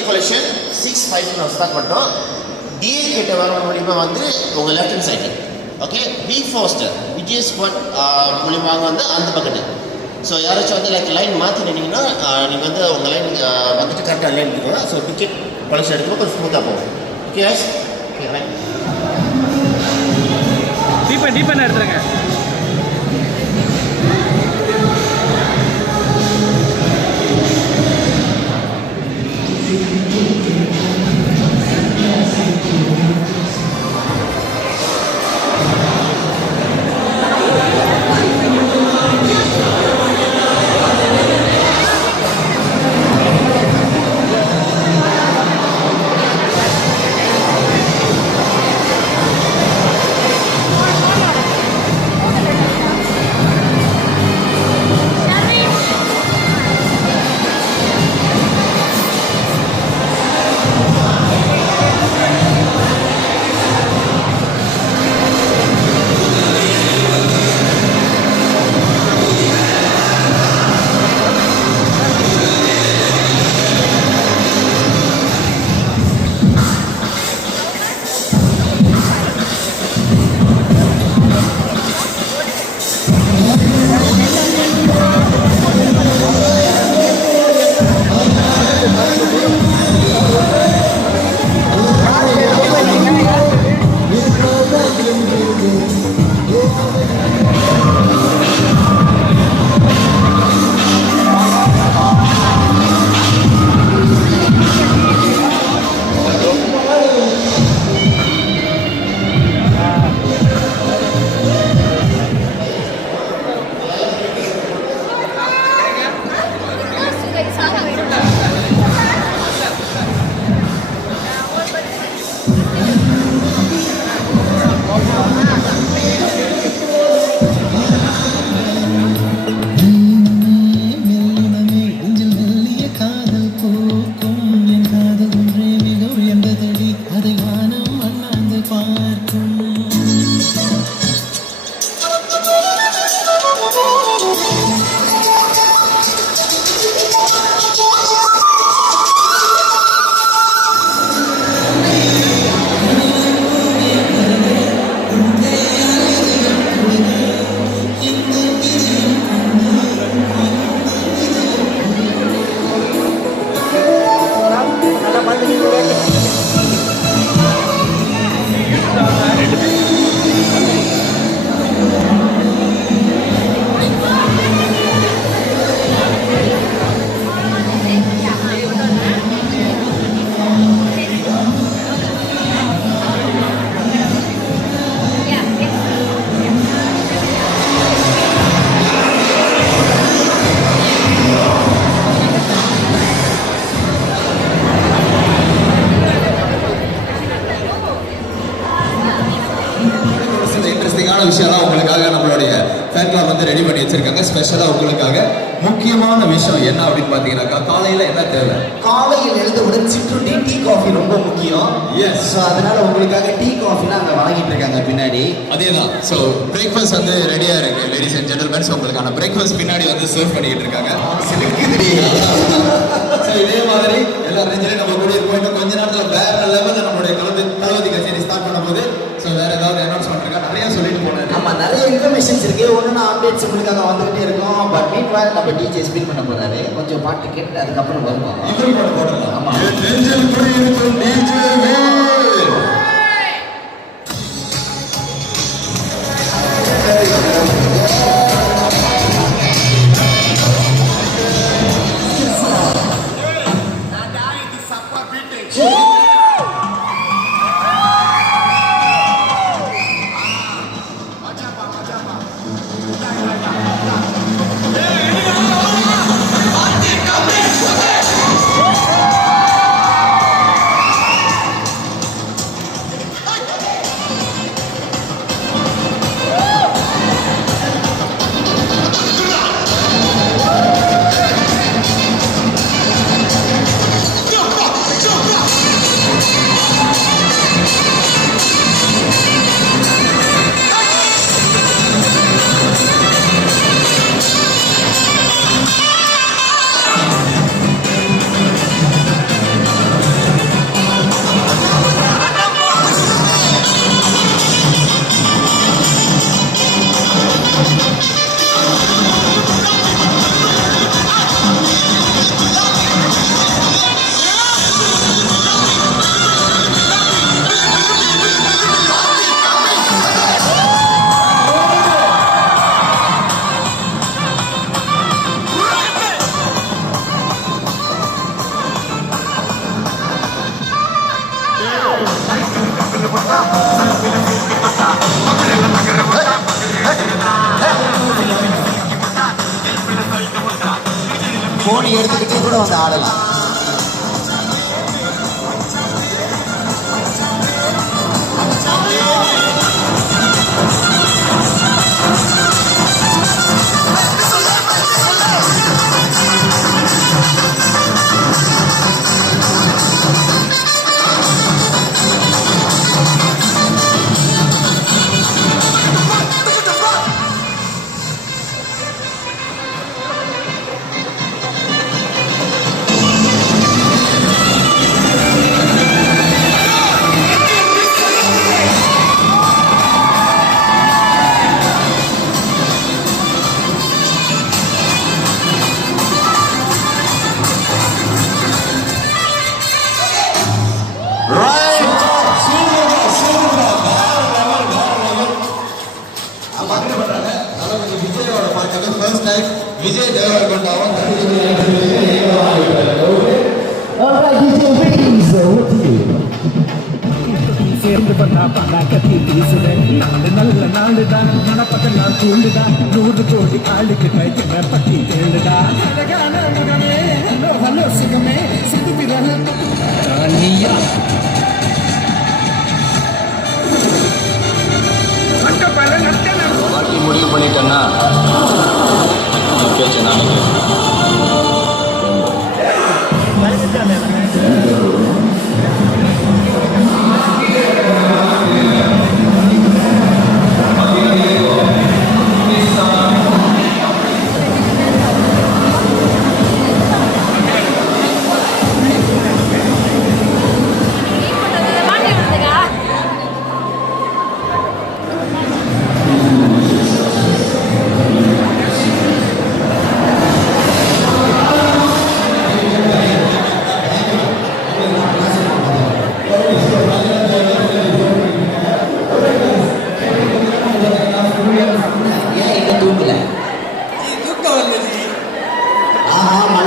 PK collection 650 நம்ம start பண்ணுறோம். DA கிட்ட வர மூலிமா வந்து உங்கள் left hand side. Okay, B pastor Vijay spot மூலியமாக வந்து அந்த பக்கத்து. ஸோ யாராச்சும் வந்து லைன் மாற்றி நின்னீங்கன்னா நீங்கள் வந்து உங்கள் லைன் வந்துட்டு கரெக்டாக லைன் எடுத்துக்கோங்க. ஸோ பிகே கலெக்ஷன் எடுத்துக்கோ கொஞ்சம் ஸ்மூத்தாக போகும். Okay okay right. டீப்பன் எடுத்துருங்க. விஷயம்லாம் உங்களுக்காக நம்மளுடைய ஃபேன் கிளப் வந்து ரெடி பண்ணி வச்சிருக்காங்க. ஸ்பெஷலாக உங்களுக்காக முக்கியமான விஷயம் என்ன அப்படின்னு பார்த்தீங்கன்னாக்கா, காலையில் என்ன தேவை? காலையில் எழுந்தவுடன் சிற்றுண்டி டீ காஃபி ரொம்ப முக்கியம். எஸ், ஸோ அதனால உங்களுக்காக டீ காஃபிலாம் அங்கே வழங்கிட்டு இருக்காங்க பின்னாடி. அதே தான். ஸோ பிரேக்ஃபாஸ்ட் வந்து ரெடியாக இருக்கு லேடிஸ் அண்ட் ஜென்டல்மேன். ஸோ உங்களுக்கான பிரேக்ஃபாஸ்ட் பின்னாடி வந்து சர்வ் பண்ணிட்டு இருக்காங்க. ஸோ இதே மாதிரி எல்லா ரேஞ்சிலையும் நம்ம கூட இருக்கோம். இன்னும் கொஞ்ச நேரத்தில் வேற லெவலில் நம்மளுடைய தளபதி கச்சேரி ஸ்டார்ட் பண்ணும்போது ஸோ வேற ஏதாவது அனௌன்ஸ்மெண்ட் இருக்கா? நிறைய சொல்லிட்டு போனேன். ஆமாம், நிறைய இன்ஃபர்மேஷன்ஸ் இருக்கு. ஒன்று அப்டேட்ஸ் உங்களுக்காக வந்துகிட்டே இருக்கும். பட் மீன் வாயில் நம்ம டிஜே ஸ்பீட் பண்ண போறாரு. கொஞ்சம் பாட்டு கேட்டு அதுக்கப்புறம் வருவோம். இவரு பாட்டு போடலாம். ஆமாம். போன் எடுத்துக்கிட்டே கூட வந்து ஆடலாம். விஜய் தேவரகொண்டாவும் சேர்ந்து பண்ணா பண்ணா கத்தி வீசுறேன் நல்ல நாளுதான் மனப்பதெல்லாம் தூண்டுதான் 100 கோடி ஆளுக்கு கைக்கிற பத்தி தேடுடா அழகான முகமே ஹலோ ஹலோ சுகமே சிந்து விரல் நீயா வாழ்க்கை முடிவு பண்ணிட்டேன்னா பேச்சு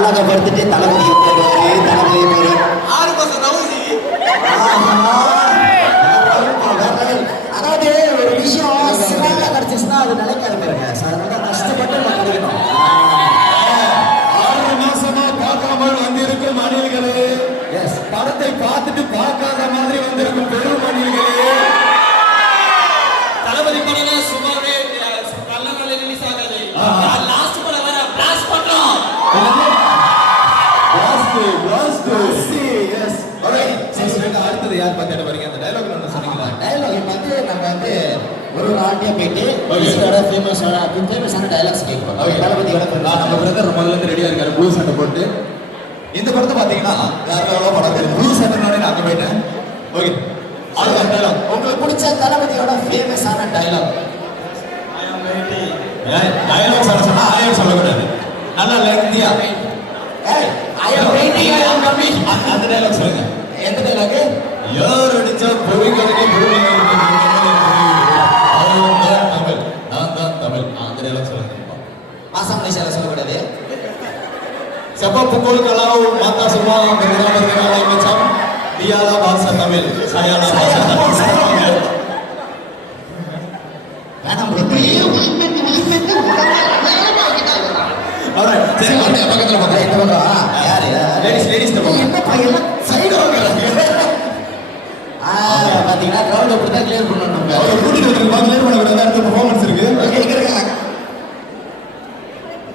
நாளைக்கு படுத்துட்டு தளபதியை போடுவாரு, தளபதியை போடுவாரு. அதாவது ஒரு விஷயம் சிறந்த கிடைச்சிச்சுன்னா அது நிலைக்காது பாருங்க சார். கஷ்டப்பட்டு நம்ம கிடைக்கணும். 6 மாசமா பார்க்காமல் வந்திருக்கும் மனிதர்களே, படத்தை பார்த்துட்டு பார்க்காத மாதிரி வந்திருக்கும் பெரும் மனிதர்களே, தளபதி படம் சும்மாவே நல்ல நல்ல ரிலீஸ் ஆகாது. லாஸ்ட் படம் வேற பிளாஸ் பண்றோம். அடுத்தது யார் பார்த்து வரீங்க? அந்த டைலாக் ஒன்று சொன்னீங்களா? டைலாக் வந்து நம்ம வந்து ஒரு ஆண்டியா போயிட்டு ஃபேமஸான டைலாக்ஸ் கேட்போம். தளபதியோட நம்ம பிரதர் முதல்ல இருந்து ரெடியா இருக்காரு, ப்ளூ சட்டை போட்டு. இந்த படத்தை பாத்தீங்கன்னா யாராவது படம் ப்ளூ சட்டைனாலே நான் அங்க போயிட்டேன். ஓகே, அது டைலாக் உங்களுக்கு பிடிச்ச தளபதியோட ஃபேமஸான டைலாக். டைலாக் சொன்னா ஆயம் சொல்லக்கூடாது, நல்லா லெங்தியா. அந்த டைலாக் சொல்லுங்க. எந்த டைலாக்? யார் அடிச்சா பொறிகளுக்கு தமிழ், நான் தான் தமிழ். அந்த டைலாக் சொல்லுங்க. மாசா மலேசியால சொல்லக்கூடாது. sebab pukul kalau mata semua bergerak lain macam dialah bahasa Tamil, sayalah bahasa Tamil. வேணாம் bro. Alright, சரி வந்து பக்கத்துல பக்கம். இந்த பக்கம் யாரு? லேடிஸ் பக்கம். என்ன பையன் சைடு வராங்க. பாத்தீங்கன்னா கிரவுண்ட் அப்படி தான் கிளியர் பண்ணணும். நம்ம அவரை கூட்டிட்டு வந்து கிளியர் பண்ண கூடாது, அடுத்த பெர்ஃபார்மன்ஸ் இருக்கு. ஓகே இருக்காங்க.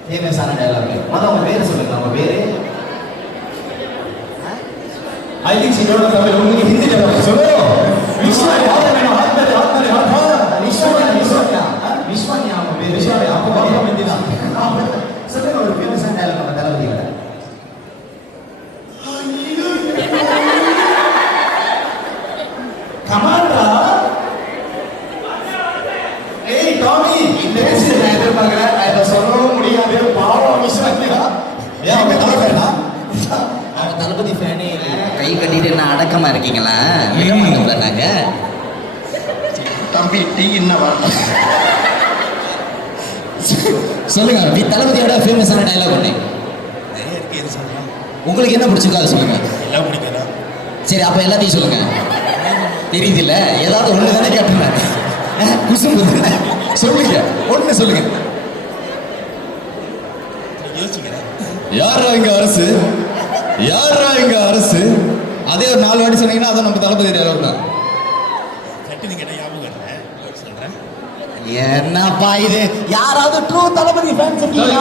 ஃபேமஸான டைலாக். மொதல்ல உங்க பேரு சொல்லுங்க. உங்க பேரு? I think she don't know Tamil. உங்களுக்கு ஹிந்தி டைலாக் சொல்லுங்க. விஸ்வானியா உங்க பேரு? விஸ்வானியா அப்ப பாப்பா ஹிந்தி தான். சொல்லுங்க ஒரு ஃபேமஸான டைலாக் நம்ம தளபதியோட. கமாண்டா, ஏய் டாமி, இந்த பேசி நான் எதிர்பார்க்கிறேன். நான் இதை சொல்லவும் முடியாது. பாவம் விஸ்வானியா. ஏன் அவங்க தலைவனா? அவங்க தளபதி ஃபேனே கை கட்டிட்டு என்ன அடக்கமா இருக்கீங்களா? விட மாட்டோம்ல நாங்க. தம்பி டீ என்ன வரணும்? சொல்லுங்க நீ தளபதியோட ஃபேமஸான டைலாக் ஒண்ணு. உங்களுக்கு என்ன பிடிச்சிருக்கோ அதை சொல்லுங்க. எல்லாம் பிடிக்கிறேன். சரி அப்ப எல்லாத்தையும் சொல்லுங்க. தெரியுதுல்ல, ஏதாவது ஒண்ணு தானே கேட்டேன். குசும்பு தானே. சொல்லுங்க, ஒண்ணு சொல்லுங்க. யாரா இங்க அரசு? யாரா இங்க அரசு? அதே ஒரு 4 வாட்டி சொன்னீங்கன்னா அதான் நம்ம தளபதி டயலாக் தான். என்னப்பா இது? யாராவது ட்ரூ தளபதி ஃபேன்ஸ் இருக்கீங்களா?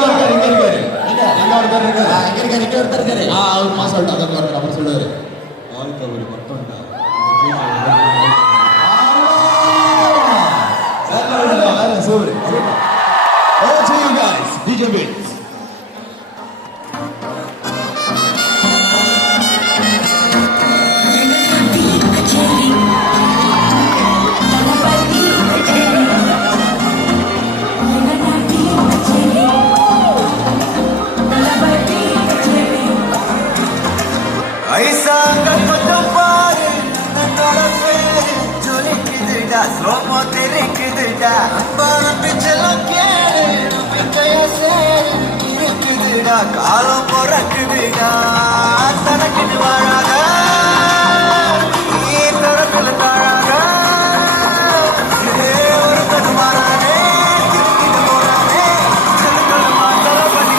ஒருத்தர் இருக்காரு. அவர் மாசம் சொல்லிட்டு அதை பாருங்க, அப்புறம் சொல்லுவாரு. Super. Over to you guys, DJ Beats. காலம் பிறக்குதுடா தனக்கு வாழாத நீ தரப்பில் தாழாத ஒரு தடுமாறானே திருக்கிட்டு போறானே தடுமா தளபதி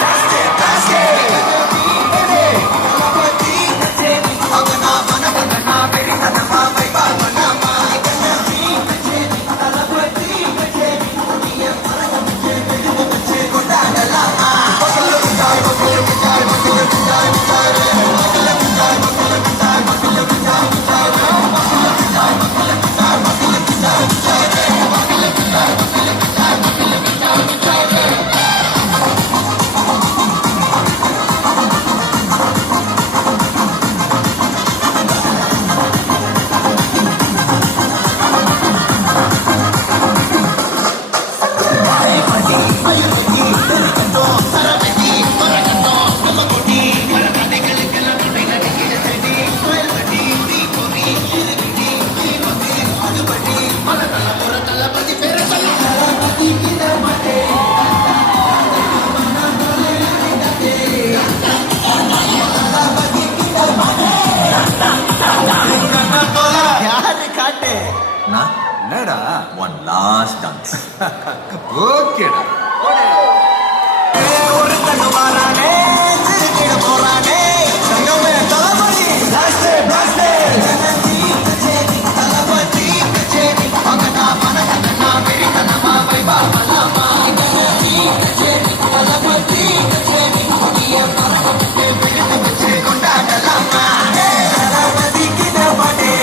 என்னடா ஒன் லாஸ்ட் டான்ஸ் ஓகேடா ஒரு கண்ணு மாறானே திருக்கிட போறானே சங்கமே தளபதி லாஸ்ட் லாஸ்ட் தளபதி கச்சேரி மகனா மனகனா பெரிதனமா வைபா மலமா கச்சேரி தளபதி கச்சேரி புதிய மரகத்தை பிடித்து வச்சு கொண்டாடலாமா தளபதி கிட்ட பாடே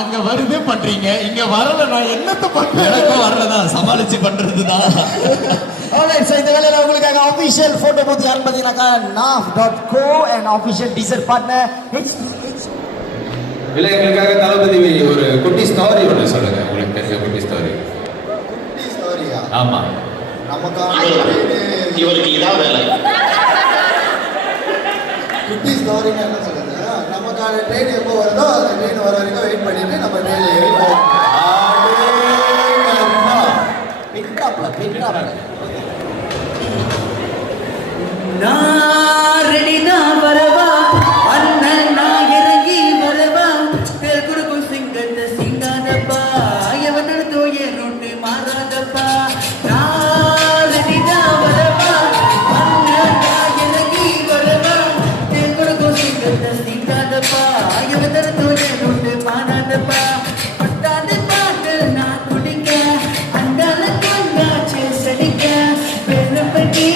அங்க வருது பண்றீங்க, இங்க வரல, நான் என்னத்த பண்றேன்? எனக்கும் வரலதான், சமாளிச்சு பண்றதுதான். ஆல்ரைட், சோ இந்த வேளையில உங்களுக்காக ஆபீஷியல் போட்டோ பூத் யாருன்னு பாத்தீங்கன்னாக்கா nav.co and official teaser partner இல்ல, எங்களுக்காக தளபதி ஒரு குட்டி ஸ்டோரி ஒன்று சொல்லுங்க, உங்களுக்கு தெரிஞ்ச குட்டி ஸ்டோரி. ஸ்டோரியா? ஆமா, இவருக்கு இதான் வேலை. குட்டி ஸ்டோரின்னு என்ன சொல்லுது? நமக்கான ட்ரெயின் எப்போ வருதோ அந்த ட்ரெயின் வர வரைக்கும் வெயிட் பண்ணிட்டு நம்ம ட்ரெயினில் ஏறி போவோம். நான் ரெடி தான் வரவா அண்ணன் நான் இறங்கி வரவா தேர் கொடுக்கும் சிங்கத்தை சிங்காதப்பா எவன் தோய நோட்டு மாறாதப்பா நான் ரெடி தான் வரவா அண்ணன் நான் இறங்கி வரவா தேர் கொடுக்கும் சிங்கத்தை சிங்காதப்பா எவன் தோய நோட்டு மாறாதப்பா பட்டாண்டு பாட்டு நான் குடிக்க அந்தால கொண்டாச்சு சடிக்க பெருப்பட்டி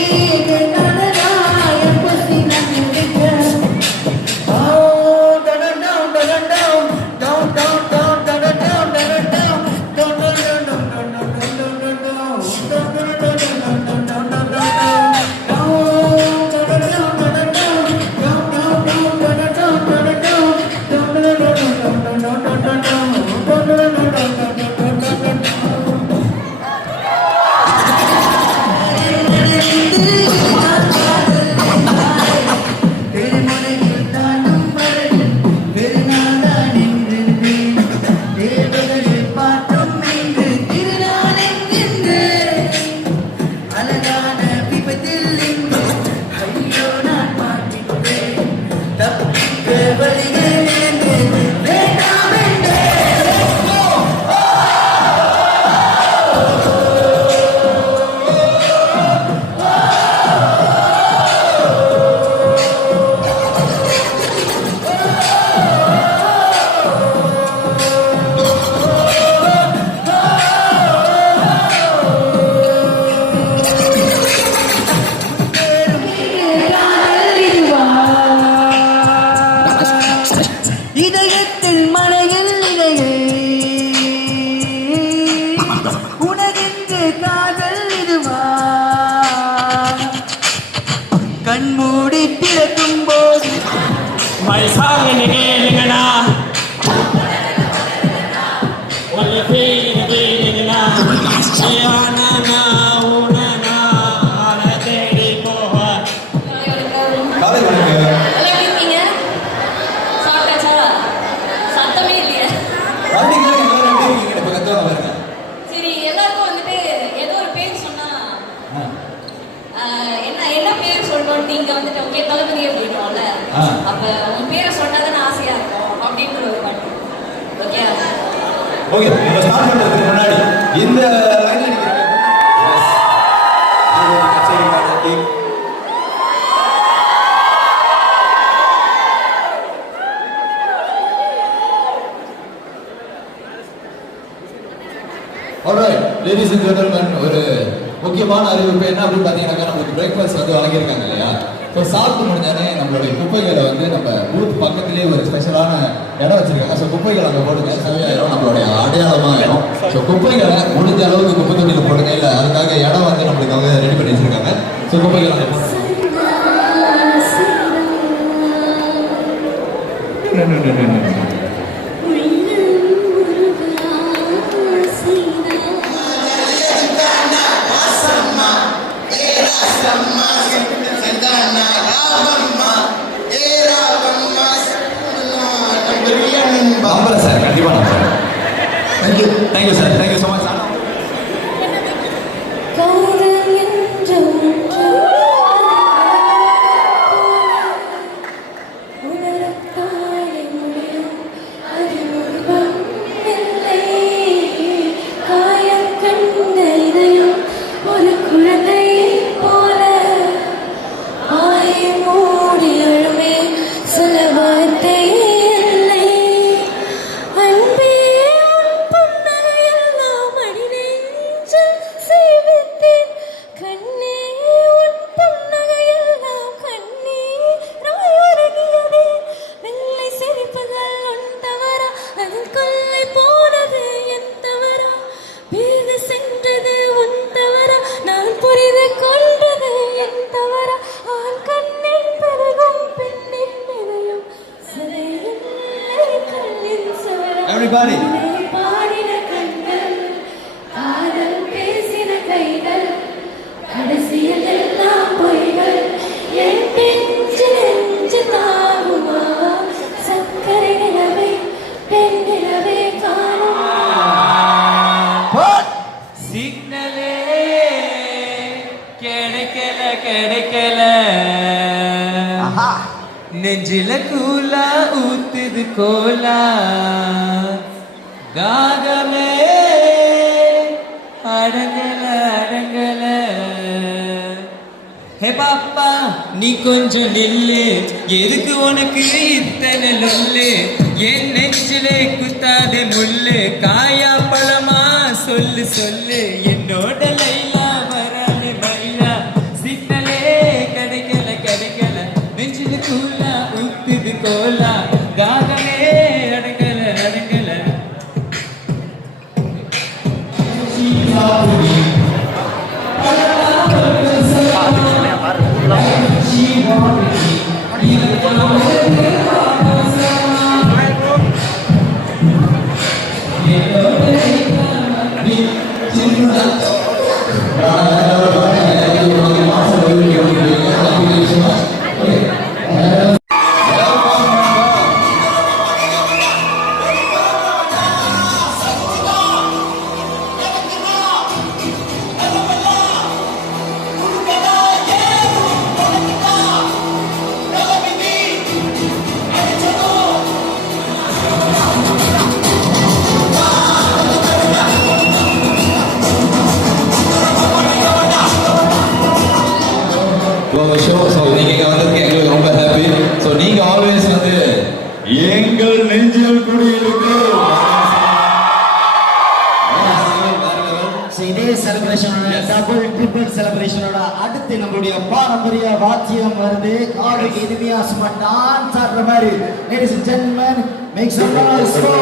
பைசாங்க கேளுங்கண்ணா ஒரு கேளுங்கண்ணா தேடி போக காலை வணக்கம். எல்லாம் எப்படி இருக்கீங்க? சாப்பிட்டாச்சா? சத்தமே இல்லையே. அப்படிங்கிற எல்லாரும் எப்படி இருக்கீங்க? இப்ப கத்துவாங்க பாருங்க. சரி, எல்லாருக்கும் வந்துட்டு ஏதோ ஒரு பேர் சொன்னா என்ன பேர் சொல்லணும் நீங்க வந்துட்டு ஓகே தளபதி அப்படின்றோம்ல, அப்ப உங்க பேரை சொன்னாதான் ஆசையா இருக்கும் அப்படின்ற ஒரு பாட்டு. ஓகே ஓகே, நம்ம ஸ்டார்ட் பண்றதுக்கு முன்னாடி இந்த லைன்ல நிக்கிறீங்க. கச்சேரிக்கான team. Alright, ladies and gentlemen, ஒரு முக்கியமான அறிவிப்பு என்ன அப்படின்னு பார்த்தீங்கன்னாக்கா நமக்கு பிரேக்ஃபாஸ்ட் வந்து வழங்கியிருக்காங்க இல்லையா? ஸோ சாப்பிட்டு முடிஞ்சானே நம்மளுடைய குப்பைகளை வந்து நம்ம பூத் பக்கத்துலேயே ஒரு ஸ்பெஷலான இடம் வச்சிருக்காங்க. ஸோ குப்பைகள் அங்கே போடுங்க, சரியாயிரும், நம்மளுடைய அடையாளமாக ஆயிரும். ஸோ குப்பைகளை முடிஞ்ச அளவுக்கு குப்பை தொட்டியில் போடுங்க. இல்லை அதுக்காக இடம் வந்து நம்மளுக்காக ரெடி பண்ணி வச்சிருக்காங்க. ஸோ குப்பைகள் அங்கே போடுங்க. நம்புறேன் சார், கண்டிப்பாக நம்புறேன். Thank you thank you sir, thank you so much sir. ஒரு குழந்தை போல ஆய் மூடி அழுமே சில வார்த்தை இல்லை அன்பே உன் புன்னகையெல்லாம் அடி நெஞ்சில் சேவித்தேன் கண்ணே உன் புன்னகையெல்லாம் கண்ணீராய் உருகியதே வெள்ளை சிரிப்புகள் உன் தவறா அதில் கொள்ளை போனது என் தவறா பிரிந்து சென்றது உன் தவறா நான் புரிந்து கொண்டது என் தவறா ஆண் கண்ணில் பெருகும் பெண்ணின் இதயம் சிறையில்லை கண்ணின் சவரா Everybody. பாடின கண்கள் காதல் பேசின கைகள் கடைசியில் எல்லாம் பொய்கள் என் நெஞ்சு தாங்குமா சக்கரை நிலவை பெண் நிலவே காணும் சிக்னலே கிடைக்கல கிடைக்கல நெஞ்சில கூலா ஊத்துது கோலா தாகமே அடங்கல அடங்கல ஹே பாப்பா நீ கொஞ்சம் நில்லு எதுக்கு உனக்கு இத்தனை லொல்லு என் நெஞ்சிலே குத்தாத முள்ளு காயா பழமா சொல்லு சொல்லு என்னோட லைலா வரானே மயிலா சிக்னலே கிடைக்கல கிடைக்கல நெஞ்சில கூலா ஊத்துது கோலா தாகமே அடங்கல அடங்கல ஷோ. ஸோ நீங்கள் வந்ததுக்கு எங்களுக்கு ரொம்ப ஹாப்பி. ஸோ நீங்கள் ஆல்வேஸ் வந்து எங்கள் நெஞ்சில் குடியிருக்கு. இதே செலிப்ரேஷனோட டபுள் ட்ரிபிள் செலிப்ரேஷனோட அடுத்து நம்மளுடைய பாரம்பரிய வாத்தியம் வருது. காதுக்கு இனிமையா சும்மா டான்ஸ் ஆடுற மாதிரி. Ladies and gentlemen, make some noise for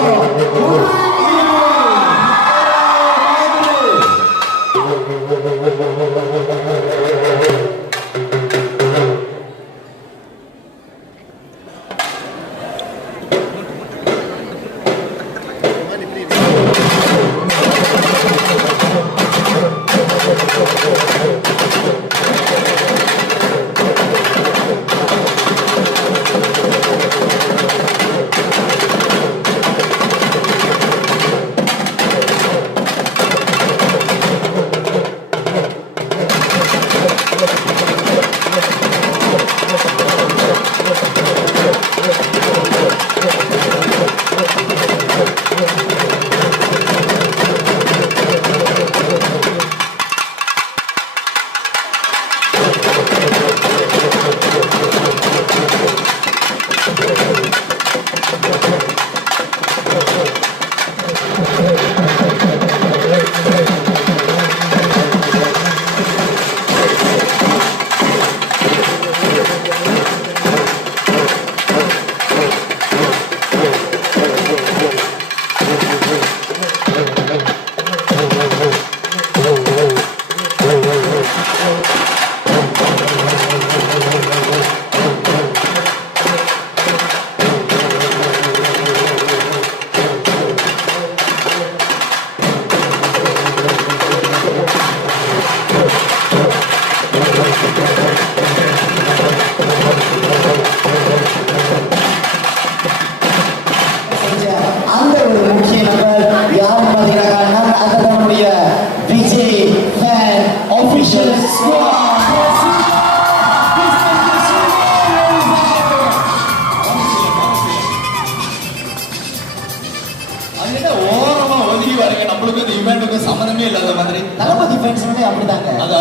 சம்மந்தமே இல்லாத மாதிரி தளபதி ஃபேன்ஸ் வந்து அப்படிதாங்க. அது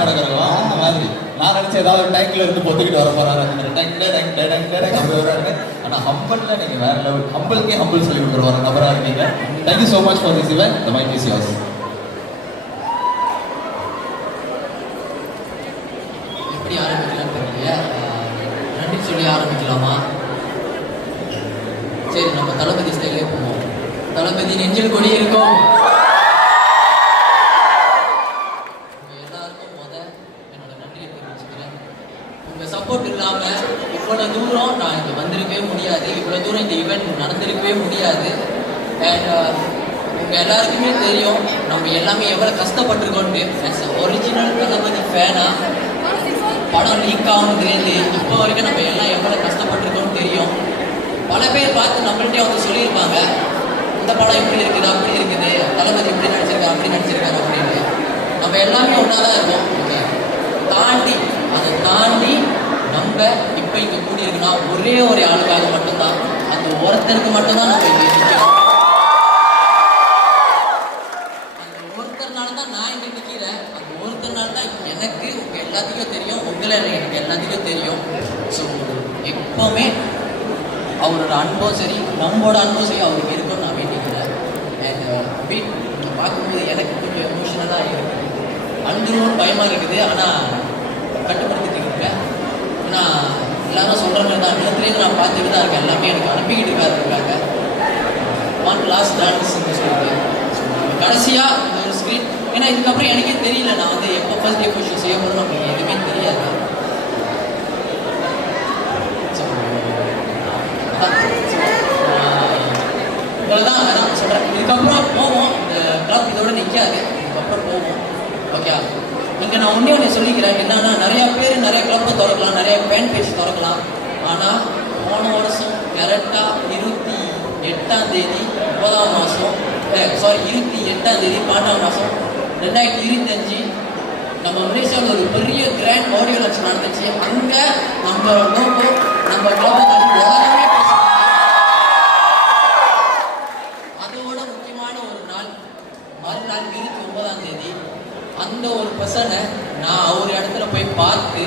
நடக்கிறோம் அந்த மாதிரி நான் நினைச்ச ஏதாவது டேங்க்ல இருந்து பொத்துக்கிட்டு வர போறாரு அப்படி வராரு. ஆனா ஹம்பிள்ல நீங்க வேற லெவல். ஹம்பிள்கே ஹம்பிள் சொல்லி கொடுக்குற ஒரு நபரா இருக்கீங்க. Thank you so much for this event. The mic is yours. எப்படி ஆரம்பிக்கலாம்னு தெரியலையே. நன்றி சொல்லி ஆரம்பிக்கலாமா? சரி, நம்ம தளபதி ஸ்டைலே போவோம். தளபதி நெஞ்சில் கொடி இருக்கும். உங்க எல்லாருக்கும் என்னோட நன்றியை தெரிவிச்சுக்கிறேன். உங்க சப்போர்ட் இல்லாம இவ்வளவு தூரம் நான் இங்க வந்திருக்கவே முடியாது. இவ்வளவு தூரம் இந்த ஈவெண்ட் நடந்திருக்கவே முடியாது. அண்ட் உங்க எல்லாருக்குமே தெரியும் நம்ம எல்லாமே எவ்வளவு கஷ்டப்பட்டிருக்கோம்னு. ஒரிஜினல் தளபதி ஃபேனா படம் லீக் ஆகுதுலேருந்து இப்போ வரைக்கும் நம்ம எல்லாம் எவ்வளோ கஷ்டப்பட்டிருக்கோம்னு தெரியும். பல பேர் பார்த்து நம்மள்கிட்டே வந்து சொல்லியிருப்பாங்க, இந்த படம் எப்படி இருக்குது, அப்படி இருக்குது, தளபதி இப்படி நடிச்சிருக்காரு, அப்படி நடிச்சிருக்காரு அப்படின்னு. நம்ம எல்லாமே ஒன்றா தான் இருக்கோம். ஓகே, அதை தாண்டி நம்ம இப்போ இங்கே கூடியிருக்குன்னா ஒரே ஒரு ஆளுக்காக மட்டும்தான், அந்த ஒருத்தருக்கு மட்டும்தான் நம்ம இங்கே நிற்கிறோம். அந்த ஒருத்தர்னால தான் நான் இங்கே நிற்கிறேன். அந்த ஒருத்தர்னால தான் எனக்கு உங்கள் எல்லாத்துக்கும் தெரியும், உங்களை எனக்கு எல்லாத்துக்கும் தெரியும். ஸோ எப்போவுமே அவரோட அன்பும் சரி, நம்மளோட அன்பும் சரி அவருக்கு இருக்கும்னு நான் வேண்டிக்கிறேன். அண்ட் பார்க்கும்போது எனக்கு கொஞ்சம் எமோஷனலாக இருக்குது. அழுதுருவோன்னு பயமாக இருக்குது. ஆனால் கட்டுப்படுத்திட்டு இருக்கேன். ஆனால் எல்லாரும் சொல்கிற மாதிரி தான் நேரத்துலேருந்து நான் பார்த்துட்டு தான் இருக்கேன். எல்லாமே எனக்கு அனுப்பிக்கிட்டு இருக்காங்க. ஒன் லாஸ்ட் டான்ஸ் சொல்லிட்டு கடைசியாக ஒரு ஸ்க்ரீன். ஏன்னா இதுக்கப்புறம் எனக்கே தெரியல நான் வந்து எப்போ ஃபர்ஸ்ட் டே பொசிஷன் செய்ய போகிறோம் அப்படின்னு எதுவுமே தெரியாது. இவ்வளோதான் நான் சொல்கிறேன். இதுக்கப்புறம் போவோம். இந்த கிளப் இதோட நிற்காது. இதுக்கப்புறம் போவோம். ஓகே, இங்கே நான் ஒன்றே சொல்லிக்கிறேன். என்னன்னா நிறையா பேர் நிறைய கிளப்பை திறக்கலாம், நிறைய ஃபேன் பேஜ் திறக்கலாம். ஆனால் போன வருஷம் கரெக்டாக 28ஆம் தேதி 9ஆம் மாதம் 28ஆம் தேதி 12ஆம் மாதம் 2025 நம்ம மலேசியாவில் ஒரு பெரிய கிராண்ட் ஆடியோ லான்ச் நடந்துச்சு. அங்கே நம்ம லோகோ நம்ம கிளப்பை உலகமே பேசுகிறாங்க. அதோட முக்கியமான ஒரு நாள் மறுநாள் 29ஆம் தேதி அந்த ஒரு பர்சனை நான் அவர் இடத்துல போய் பார்த்து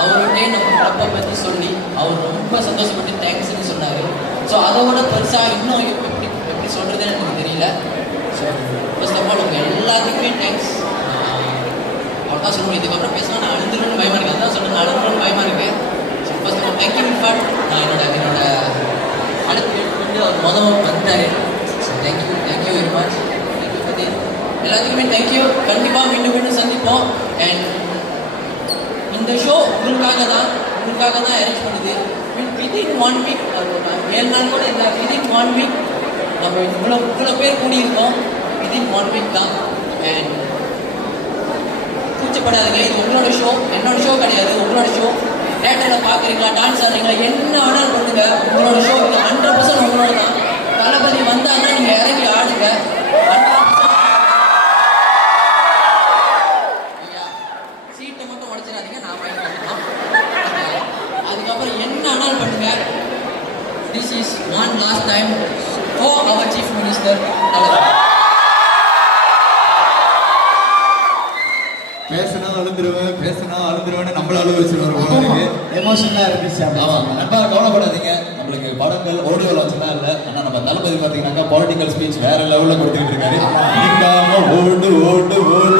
அவர்கிட்டே நம்ம கிளப்பை பற்றி சொல்லி அவர் ரொம்ப சந்தோஷப்பட்டு தேங்க்ஸ்ன்னு சொன்னார். ஸோ அதை விட பெருசாக இன்னும் எப்படி சொல்கிறதுன்னு எனக்கு தெரியல. ஸோ ஃபர்ஸ்ட் ஆஃப் ஆல் உங்கள் எல்லாத்துக்குமே தேங்க்ஸ். அவ்வளோதான் சொல்லுவேன். இதுக்கப்புறம் பேசினா நான் அழுந்துருன்னு பயமாக இருக்குது. அதான் சொல்லுங்கள், நான் அழுந்துருன்னு பயமாக இருக்கேன். So first of all thank you for நான் என்னோட அடுத்து வந்து அவர் முதல் வந்தார். So thank you very much. Thank you பற்றி எல்லாத்துக்குமே தேங்க்யூ. கண்டிப்பாக மீண்டும் சந்திப்போம். அண்ட் இந்த ஷோ உங்களுக்காக தான் அரேஞ்ச் பண்ணுது. வித்தின் 1 வீக், 7 நாள் கூட இல்லை, வித்தின் 1 வீக் நம்ம இவ்வளோ பேர் கூடியிருக்கோம். வித்தின் 1 வீக் தான். அண்ட் கூச்சப்படாதுங்க, இது உங்களோட ஷோ, என்னோட ஷோ கிடையாது. உங்களோட ஷோ. தேட்டரில் பார்க்குறீங்களா, டான்ஸ் ஆடுறீங்களா, என்ன வேணாலும் பண்ணுங்க. உங்களோட ஷோ 100% உங்களோட தான். தளபதி வந்தாங்கன்னா நீங்கள் இறங்கி ஆடுங்க. சீட்டை மட்டும் உடைச்சிடாதீங்க, நான் வாங்கிக்கலாம். அதுக்கப்புறம் என்ன வேணாலும் பண்ணுங்க. This is one last time for our Chief Minister. பேசினா அழுந்துருவேன்னு நம்மள அழுவ வச்சுருவாரு. எமோஷனலாக இருந்துச்சு. ஆமாம், நண்பா கவலைப்படாதீங்க. நம்மளுக்கு படங்கள் ஆடியோ லான்ச்லாம் இல்லை. ஆனால் நம்ம தளபதி பார்த்தீங்கன்னாக்கா பொலிட்டிக்கல் ஸ்பீச் வேற லெவலில் கொடுத்துக்கிட்டு இருக்காரு. ஓடு ஓடு ஓடு